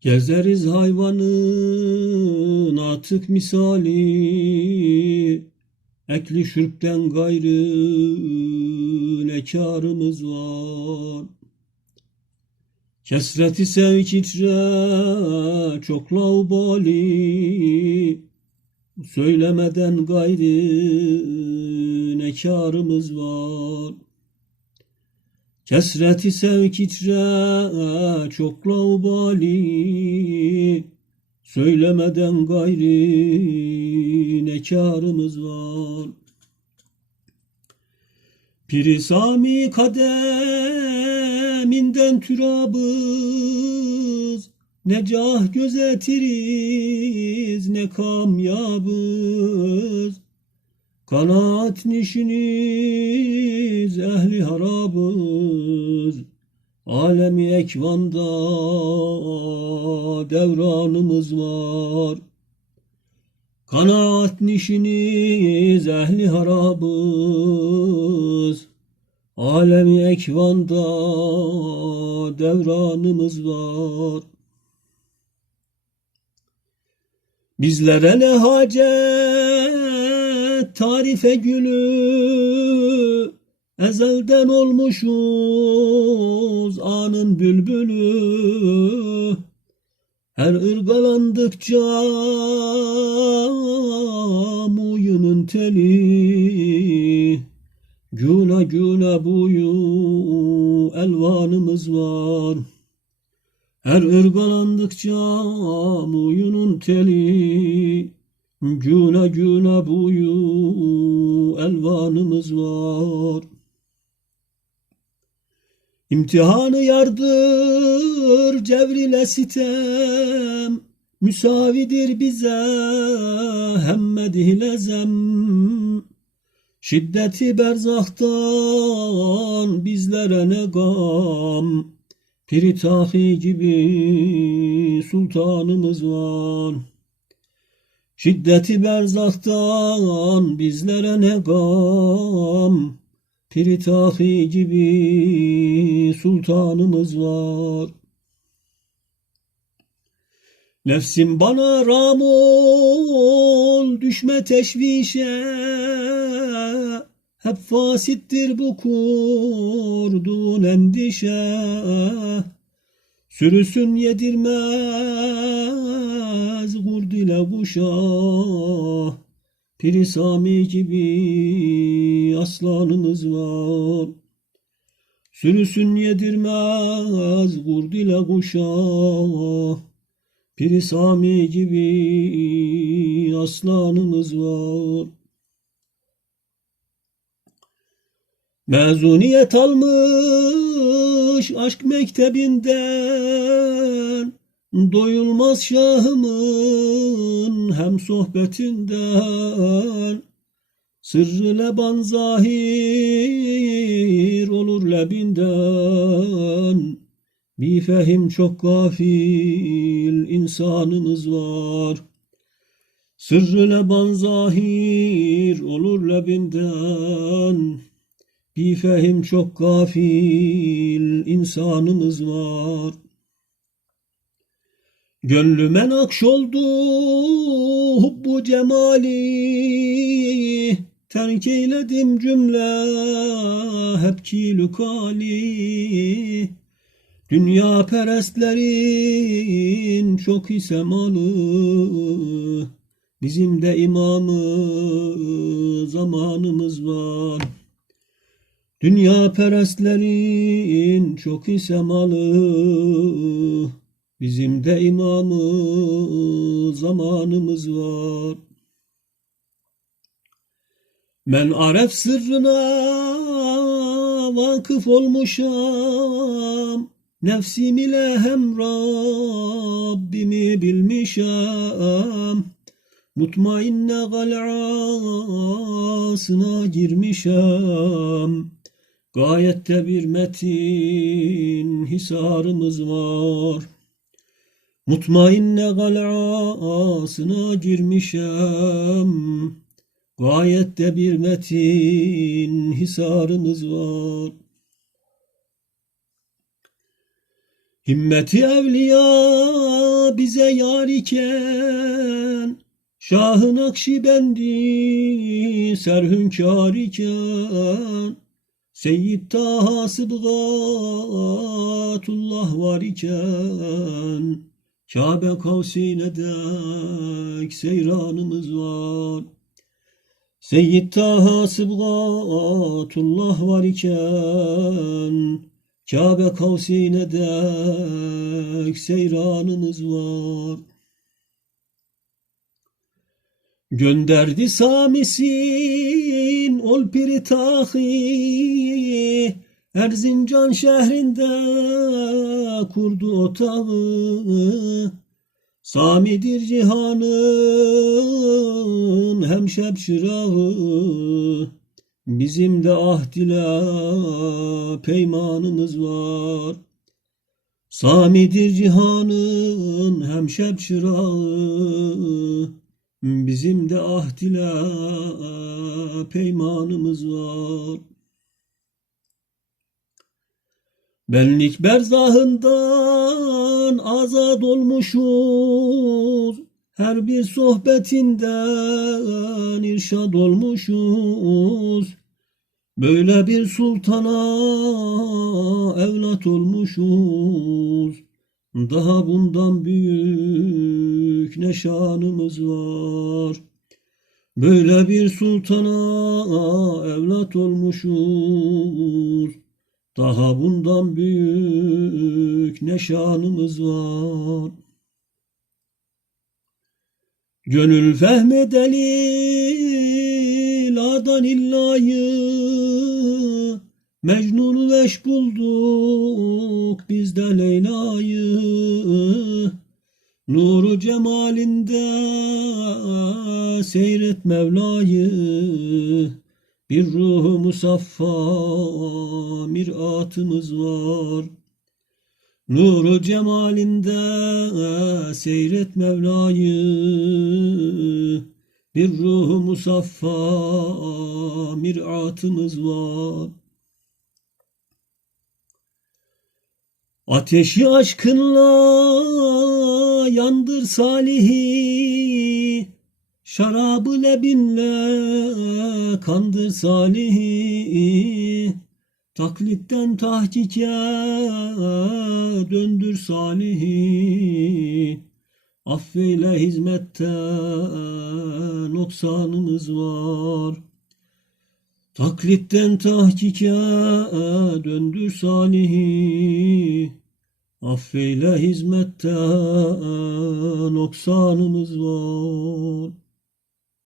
Gezeriz hayvanın atık misali, ekli şürpten gayrı ne kârımız var. Kesreti sevk içre çok laubali, söylemeden gayrı ne kârımız var. Kesreti sevk içre çok laubali, söylemeden gayri ne kârımız var. Piri Sami kademinden türabız, ne cah gözetiriz ne kamyabız. Kanaat nişiniz ehli harabız, alemi ekvanda devranımız var. Kanaat nişiniz ehli harabız, alemi ekvanda devranımız var. Bizlere ne hacet tarife gülü, ezelden olmuşuz anın bülbülü. Her ırgalandıkça muyunun teli, güne güne buyu elvanımız var. Her ırgalandıkça muyunun teli, güne güne buyu elvanımız var. İmtihanı yardır cevrile sitem, müsavidir bize hemmedihle zem. Şiddeti berzahtan bizlere ne gam, Piritahi gibi sultanımız var. Şiddeti berzahtan bizlere ne gam, Piritahi gibi sultanımız var. Nefsim bana ram ol, düşme teşvişe, hep fasittir bu kurduğun endişe. Sürüsün yedirmez kurd ile kuşa, Piri Sami gibi aslanımız var. Sürüsün yedirmez kurd ile kuşa, Piri Sami gibi aslanımız var. Mezuniyet almış aşk mektebinden, doyulmaz şahımın hem sohbetinden. Sırrı leban zahir olur lebinden, bir fehim çok gafil insanımız var. Sırrı leban zahir olur lebinden, bir fehim çok gafil insanımız var. Gönlüme nakş oldu hubbu cemali, terk eyledim cümle hep kilukali. Dünya perestlerin çok ise malı, bizim de imamı zamanımız var. Dünya perestlerin çok ise malı, bizim de imamı zamanımız var. Men aref sırrına vakıf olmuşam, nefsim ile hem Rabbimi bilmişem. Mutmainne gal'asına girmişem, gayette bir metin hisarımız var. Mutmainne gal'asına girmişem, gayette bir metin hisarımız var. Himmeti evliya bize yar iken, Şah-ı Nakşibendi serhünkâr iken, Seyyid Taha Sıbgatullah var iken, Kabe Kavsi'ne dek seyranımız var. Seyyid Taha Sıbgatullah var iken, Kabe Kavsi'ne dek seyranımız var. Gönderdi Samisin ol piri tahi, Erzincan şehrinde kurdu otağı. Samidir cihanın hemşepşirağı, bizim de ahd ile peymanımız var. Samidir cihanın hemşepşirağı, bizim de ahd ile peymanımız var. Benlik berzahından azad olmuşuz, her bir sohbetinden irşad olmuşuz. Böyle bir sultana evlat olmuşuz, daha bundan büyük ne şanımız var. Böyle bir sultana evlat olmuşuz, daha bundan büyük ne şanımız var. Gönül fehmedeli ladan illayı, Mecnun'u eş bulduk biz de Leyla'yı. Nuru cemalinde seyret Mevla'yı, bir ruhu musaffa miratımız var. Nuru cemalinde seyret Mevla'yı, bir ruhu musaffa miratımız var. Ateşi aşkınla yandır Salih'i, şarabı lebinle kandır Salih'i. Taklitten tahkike döndür Salih'i, affeyle hizmette noksanımız var. Taklitten tahkike döndür Salih'i, affeyle hizmette noksanımız var.